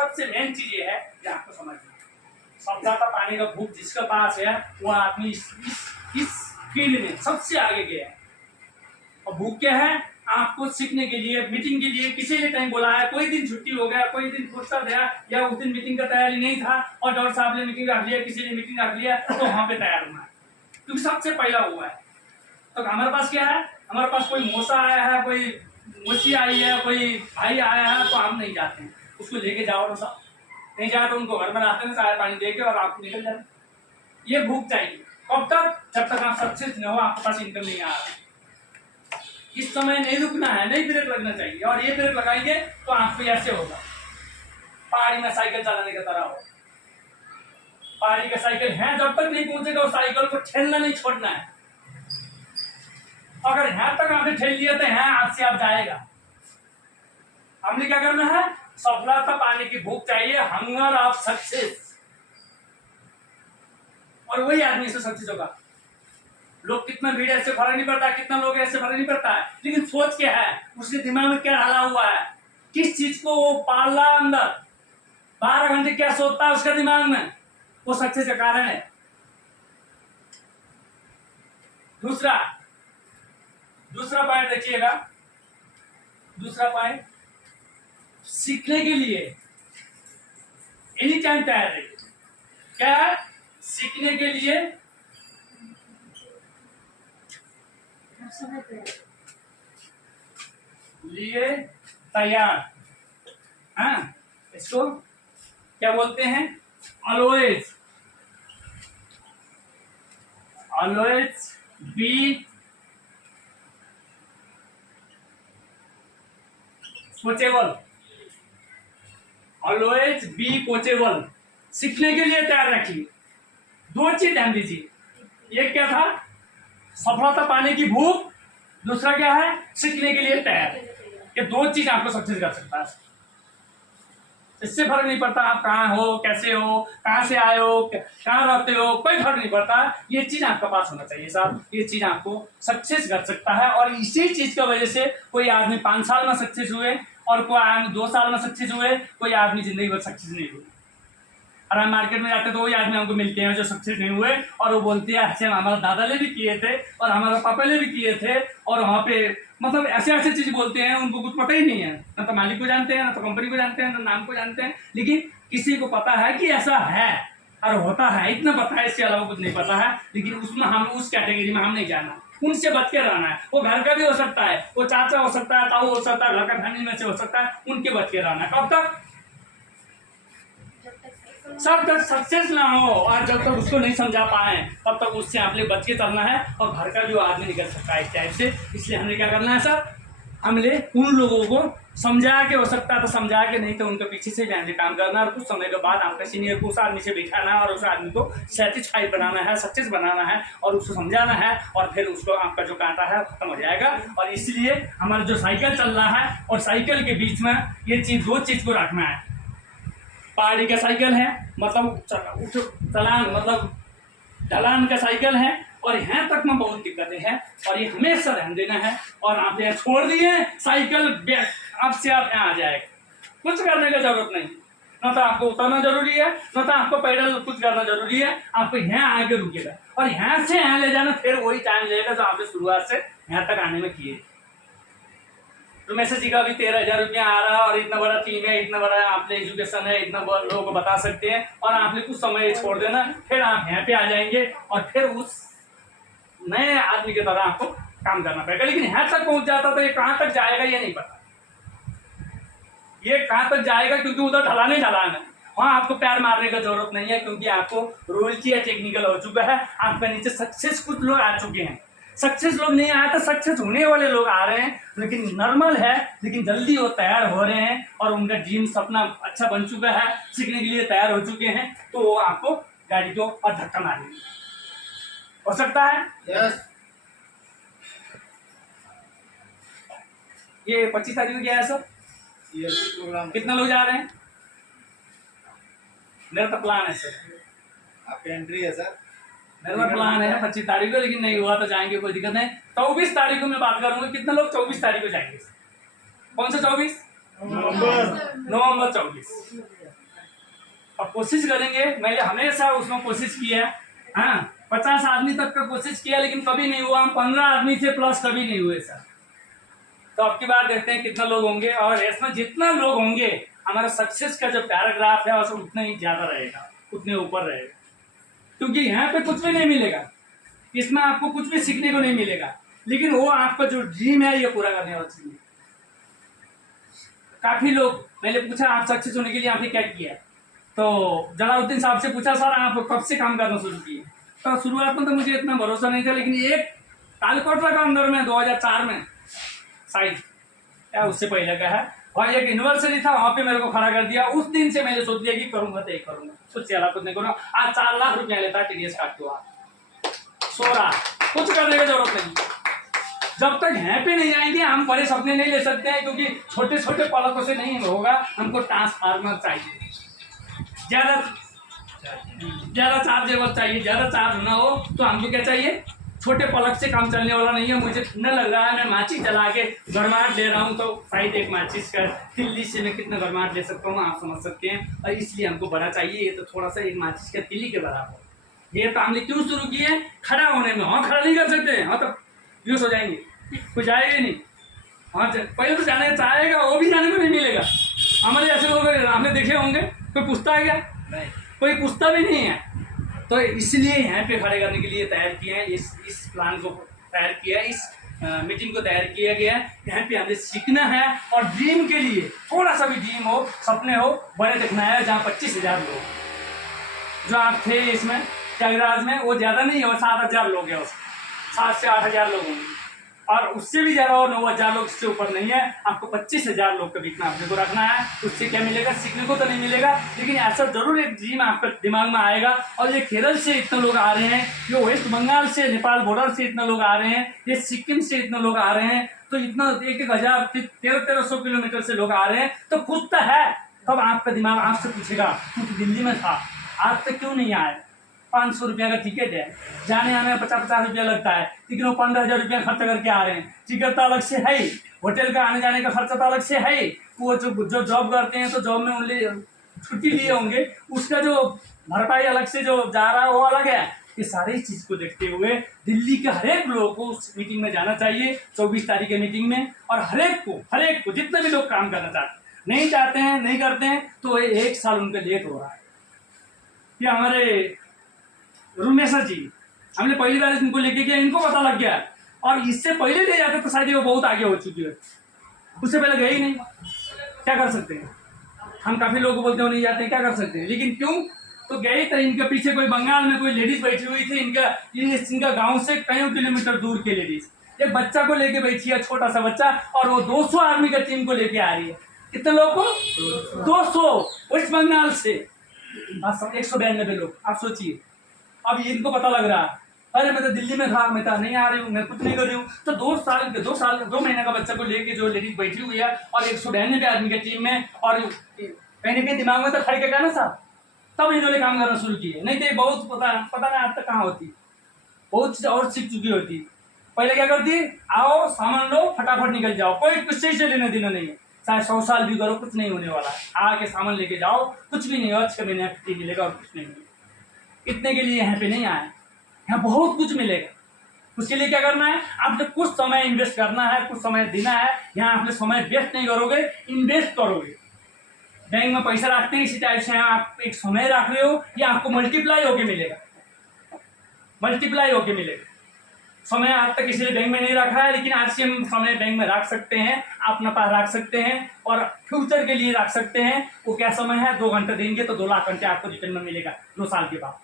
सबसे मेन चीज ये है कि आपको समझना समझा था पानी का भूख जिसके पास है वो आदमी इस फील्ड में सबसे आगे गया है। और भूख क्या है? आपको सीखने के लिए, मीटिंग के लिए किसी ने कहीं बुलाया, कोई दिन छुट्टी हो गया, कोई दिन फुर्सत गया, या उस दिन मीटिंग का तैयारी नहीं था और डॉक्टर साहब ने मीटिंग रख लिया, किसी ने मीटिंग रख लिया, तो वहां पे तैयार होना है क्योंकि सबसे पहला हुआ है। तो हमारे पास क्या है? हमारे पास कोई मौसा आया है, कोई मौसी आई है, कोई भाई आया है, तो हम नहीं जाते हैं, उसको लेके जाओ तो सब नहीं जाए तो उनको घर में लाते हैं, चाय पानी दे के और आपको निकल जाए। ये भूख चाहिए कब तक? जब तक आप सक्सेस न हो, आपके पास इनकम नहीं आ रहा। इस समय नहीं रुकना है, नहीं ब्रेक लगना चाहिए, और ये ब्रेक लगाएंगे तो आपको ऐसे होगा पहाड़ी में साइकिल चलाने की तरह हो। पहाड़ी का साइकिल है, जब तक नहीं पहुंचेगा उस साइकिल को ठेलना नहीं छोड़ना है। अगर यहाँ तक आपने ठेल लिया तो है आपसे आप जाएगा। हमने क्या करना है? सफलता पाने की भूख चाहिए, हंगर ऑफ सक्सेस, और वही आदमी से सक्सेस होगा। लोग कितना भीड़ ऐसे फर्क नहीं पड़ता, कितना लोग ऐसे फर्क नहीं पड़ता है, लेकिन सोच क्या है, उसके दिमाग में क्या डाला हुआ है, किस चीज को वो पाल रहा अंदर, 12 घंटे क्या सोचता है उसका दिमाग में, वो सक्सेस का कारण है। दूसरा पॉइंट देखिएगा, दूसरा पॉइंट, सीखने के लिए एनी टाइम तैयार रहिए। क्या है? सीखने के लिए तैयार। हाँ, इसको क्या बोलते हैं? Always be coachable, always be coachable. सीखने के लिए तैयार रखिए। 2 चीज ध्यान दीजिए, एक क्या था? सफलता पाने की भूख, दूसरा क्या है? सीखने के लिए तैयार। ये 2 चीज आपको सक्सेस कर सकता है। इससे फर्क नहीं पड़ता आप कहाँ हो, कैसे हो, कहाँ से आए हो, कहाँ रहते हो, कोई फर्क नहीं पड़ता। ये चीज आपके पास होना चाहिए साहब, ये चीज आपको सक्सेस कर सकता है। और इसी चीज की वजह से कोई आदमी 5 साल में सक्सेस हुए, और कोई आदमी 2 साल में सक्सेस हुए, कोई आदमी जिंदगी भर सक्सेस नहीं हुए। और हम मार्केट में जाते तो वही आदमी हमको मिलते हैं जो सक्सेस नहीं हुए, और वो बोलते हैं अच्छा हमारे दादा ने भी किए थे और हमारे पापा ने भी किए थे, और वहाँ पे मतलब ऐसे ऐसे चीज बोलते हैं, उनको कुछ पता ही नहीं है, ना तो मालिक को जानते हैं, ना तो कंपनी को जानते हैं, ना नाम को जानते हैं, लेकिन किसी को पता है कि ऐसा है और होता है, इतना पता है, इसके अलावा कुछ नहीं पता है। लेकिन उसमें हम उस कैटेगरी में हम नहीं जाना, उनसे बच के रहना है। वो घर का भी हो सकता है, वो चाचा हो सकता है, ताऊ हो सकता है, घर का फैमिली में से हो सकता है, उनके बच के रहना है। कब तक? सब तक सक्सेस ना हो, और जब तक उसको नहीं समझा पाए तब तक उससे आपने बच के चलना है, और घर का भी वो आदमी निकल सकता है इस टाइप से। इसलिए हमने क्या करना है सर? हमने उन लोगों को समझा के, हो सकता है तो समझा के, नहीं तो उनके पीछे से जाने काम करना, और कुछ समय के बाद आपके सीनियर को उस आदमी से बिठाना है और उस आदमी को सेटिस्फाइड बनाना है, सक्सेस बनाना है, और उसको समझाना है, और फिर उसको आपका जो कांटा है खत्म हो जाएगा। और इसलिए हमारा जो साइकिल चल रहा है, और साइकिल के बीच में ये चीज 2 चीज को रखना है। पहाड़ी का साइकिल है, मतलब चलान, मतलब ढलान का साइकिल है, और यहाँ तक में बहुत दिक्कतें हैं, और ये हमेशा ध्यान देना है। और आप यहाँ छोड़ दिए साइकिल, अब से आप यहाँ आ जाएगा, कुछ करने की जरूरत नहीं, ना तो आपको उतरना जरूरी है, ना तो आपको पैदल कुछ करना जरूरी है, आपको यहाँ आके रुकेगा, और यहाँ से यहाँ ले जाना फिर वही टाइम लगेगा जो आपने शुरुआत से यहाँ तक आने में किए। तो मैसेज का भी 13,000 रुपया आ रहा है, और इतना बड़ा टीम है, इतना बड़ा आपने एजुकेशन है, इतना बड़ा लोगों को बता सकते हैं, और आपने कुछ समय छोड़ देना, फिर आप यहाँ पे आ जाएंगे, और फिर उस नए आदमी की तरह आपको काम करना पड़ेगा। लेकिन यहाँ तक पहुंच जाता तो ये कहाँ तक जाएगा ये नहीं पता, ये कहाँ तक जाएगा, क्योंकि उधर ढलान है, वहाँ आपको पैर मारने की जरूरत नहीं है, क्योंकि आपको रोयल्टी या टेक्निकल हो चुका है, आपके नीचे सक्सेस कुछ लोग आ चुके हैं। सक्सेस लोग नहीं आए तो सक्सेस होने वाले लोग आ रहे हैं, लेकिन नॉर्मल है, लेकिन जल्दी वो तैयार हो रहे हैं, और उनका ड्रीम सपना अच्छा बन चुका है, सीखने के लिए तैयार हो चुके हैं, तो वो आपको गाड़ी को और धक्का मारेंगे। हो सकता है? यस। ये 25 तारीख को क्या है सर? प्रोग्राम कितना लोग जा रहे हैं? मेरा तो प्लान है सर। आपकी एंट्री है सर? मेरा प्लान है 25 तारीख को, लेकिन नहीं हुआ तो जाएंगे, कोई दिक्कत नहीं। 24 तारीख को मैं बात करूंगा, कितने लोग 24 तारीख को जाएंगे? कौन सा 24? नवंबर। नवंबर 24। अब कोशिश करेंगे, मैंने हमेशा उसमें कोशिश की है। हाँ, 50 आदमी तक का कोशिश किया लेकिन कभी नहीं हुआ। हम 15 आदमी से प्लस कभी नहीं हुए सर। तो अब की बार देखते हैं कितना लोग होंगे, और इसमें जितना लोग होंगे हमारा सक्सेस का जो पैराग्राफ है उसमें उतना ही ज़्यादा रहेगा, उतने ऊपर रहेगा। क्योंकि यहाँ पे कुछ भी नहीं मिलेगा, इसमें आपको कुछ भी सीखने को नहीं मिलेगा, लेकिन वो आपका जो ड्रीम है ये पूरा करने वाला चाहिए। काफ़ी लोग, मैंने पूछा आप सक्सेस होने के लिए आपने क्या किया, तो जलालुद्दीन साहब से पूछा सर आप कब से काम करना शुरू किए। तो शुरुआत में तो मुझे इतना भरोसा नहीं था, लेकिन एक तालकोटरा का अंदर में 2004 में शायद या उससे पहले का है, और एक यूनिवर्सिटी था वहाँ पे मेरे को खड़ा कर दिया। उस दिन से मैंने सोच लिया कि करूँगा तो एक करूँगा, सोच चला कुछ नहीं करूँगा। आज 4 लाख रुपया लेता है TDS काट के वहाँ सो रहा, कुछ करने की जरूरत नहीं। जब तक यहाँ पे नहीं आएंगे हम बड़े सपने नहीं ले सकते हैं, क्योंकि छोटे छोटे पलकों से नहीं होगा। हमको ट्रांसफार्मर चाहिए, ज़्यादा चार्जेबल चाहिए। ज़्यादा चार्ज ना हो तो हमको क्या चाहिए, छोटे पलक से काम चलने वाला नहीं है। मुझे न लग रहा है मैं माचिस जला के गर्माहट ले रहा हूँ, तो शायद एक माचिस का तिल्ली से मैं कितना गर्माहट ले सकता हूँ आप समझ सकते हैं। और इसलिए हमको बड़ा चाहिए, ये तो थोड़ा सा एक माचिस का तिल्ली के बराबर। ये तो हमने क्यों शुरू किए, खड़ा होने में। हाँ, खड़ा नहीं कर सकते हैं, हाँ तो यूज हो जाएंगे, कुछ आएगा ही नहीं। हाँ, पहले तो जाने चाहेगा, वो भी जाने को नहीं मिलेगा। हमारे ऐसे लोग आपने देखे होंगे, कोई पूछता है क्या, कोई पूछता भी नहीं है। तो इसलिए यहाँ पे खड़े करने के लिए तैयार किए हैं, इस प्लान को तैयार किया है, इस मीटिंग को तैयार किया गया है। यहाँ पे हमें सीखना है, और ड्रीम के लिए थोड़ा सा भी ड्रीम हो, सपने हो, बड़े देखना है। जहाँ 25,000 लोग जो आप थे इसमें प्रयागराज में, वो ज़्यादा नहीं है, 7,000 लोग हैं, उसमें 7 से 8,000 लोग होंगे, और उससे भी ज़्यादा, और 9,000 लोग इससे ऊपर नहीं है। आपको 25,000 लोग का बीच में अपने को रखना है। उससे क्या मिलेगा, सीखने को तो नहीं मिलेगा, लेकिन ऐसा जरूर एक ड्रीम आपके दिमाग में आएगा। और ये केरल से इतने लोग आ रहे हैं, ये वेस्ट बंगाल से, नेपाल बॉर्डर से इतने लोग आ रहे हैं, ये सिक्किम से इतने लोग आ रहे हैं, तो इतना 1,000 1300 किलोमीटर से लोग आ रहे हैं, तो कुछ तो है। तब आपका दिमाग आपसे पूछेगा तू तो दिल्ली में था, आज तक क्यों नहीं आया। 500 रुपया का टिकट है, जाने आने में 50-50 रुपया लगता है, लेकिन वो 15,000 रुपया खर्च करके आ रहे हैं। टिकट तो अलग से है ही, होटल का आने जाने का खर्चा तो अलग से है ही। वो जो जॉब करते हैं तो जॉब में उनले छुट्टी लिए होंगे, उसका जो भरपाई अलग से जो जा रहा है वो अलग है। ये सारी चीज़ को देखते हुए दिल्ली के हर एक लोग को उस मीटिंग में जाना चाहिए, 24 तारीख के मीटिंग में। और हर एक को जितने भी लोग काम करना नहीं चाहते हैं, नहीं करते हैं, तो 1 साल उनका लेट हो रहा है। ये हमारे रूमेशा जी, हमने पहली बार इनको लेके गया, इनको पता लग गया, और इससे पहले ले जाते तो शायद वो बहुत आगे हो चुकी है। उससे पहले गए ही नहीं, क्या कर सकते हैं। हम काफ़ी लोगों को बोलते हो नहीं जाते, क्या कर सकते हैं, लेकिन क्यों तो गए। तो इनके पीछे कोई बंगाल में कोई लेडीज बैठी हुई थी, इनका गांव से कई किलोमीटर दूर की लेडीज, एक बच्चा को लेके बैठी है, छोटा सा बच्चा, और वो 200 आर्मी का टीम को लेके आ रही है। कितने लोग को, 200 वेस्ट बंगाल से, 192 लोग। आप सोचिए, अब इनको पता लग रहा है अरे मैं तो दिल्ली में था, मैं तो नहीं आ रही हूँ, मैं कुछ नहीं कर रही हूँ। तो 2 महीने का बच्चा को लेके जो लेडीज बैठी हुई है, और 192 आदमी की टीम में, और कहीं ना कहीं दिमाग में तो खड़ के ना साहब, तब इन्होंने काम करना शुरू किया। नहीं तो बहुत पता नहीं आज तक कहाँ होती, बहुत चीज़ और सीख चुकी होती। पहले क्या करती, आओ सामान लो फटाफट निकल जाओ, कोई कुछ से लेना देना नहीं है, चाहे 100 साल भी करो, कुछ नहीं होने वाला है। आके सामान लेके जाओ, कुछ भी नहीं हो, 6 महीने छुट्टी मिलेगा और कुछ नहीं मिलेगा। इतने के लिए यहाँ पे नहीं आए, यहाँ बहुत कुछ मिलेगा। उसके लिए क्या करना है, आपने कुछ समय इन्वेस्ट करना है, कुछ समय देना है। यहाँ आपने समय वेस्ट नहीं करोगे, इन्वेस्ट करोगे। बैंक में पैसा रखते हैं इसी टाइप से, आप एक समय रख रहे हो, ये आपको मल्टीप्लाई होके मिलेगा, समय आज तक किसी ने बैंक में नहीं रखा है, लेकिन आज से हम समय बैंक में रख सकते हैं, अपना पास रख सकते हैं, और फ्यूचर के लिए रख सकते हैं। वो क्या समय है, 2 घंटे देंगे तो 2 लाख घंटे आपको रिटर्न में मिलेगा 2 साल के बाद।